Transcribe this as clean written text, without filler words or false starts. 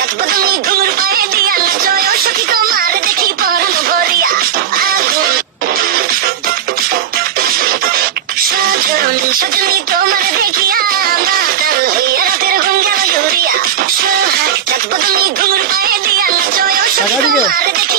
তুমি ঘুঙুর পায়ে দিয়া নাচয় সখী তোমার দেখি পরাণ ভরিয়া আগুন সজনী তোমার দেখিয়া মাতাল হইয়া রাতের ঘুম গেল দৌড়িয়া সোহাগ চাঁদ তুমি ঘুঙুর পায়ে দিয়া নাচয় সখী তোমার দেখি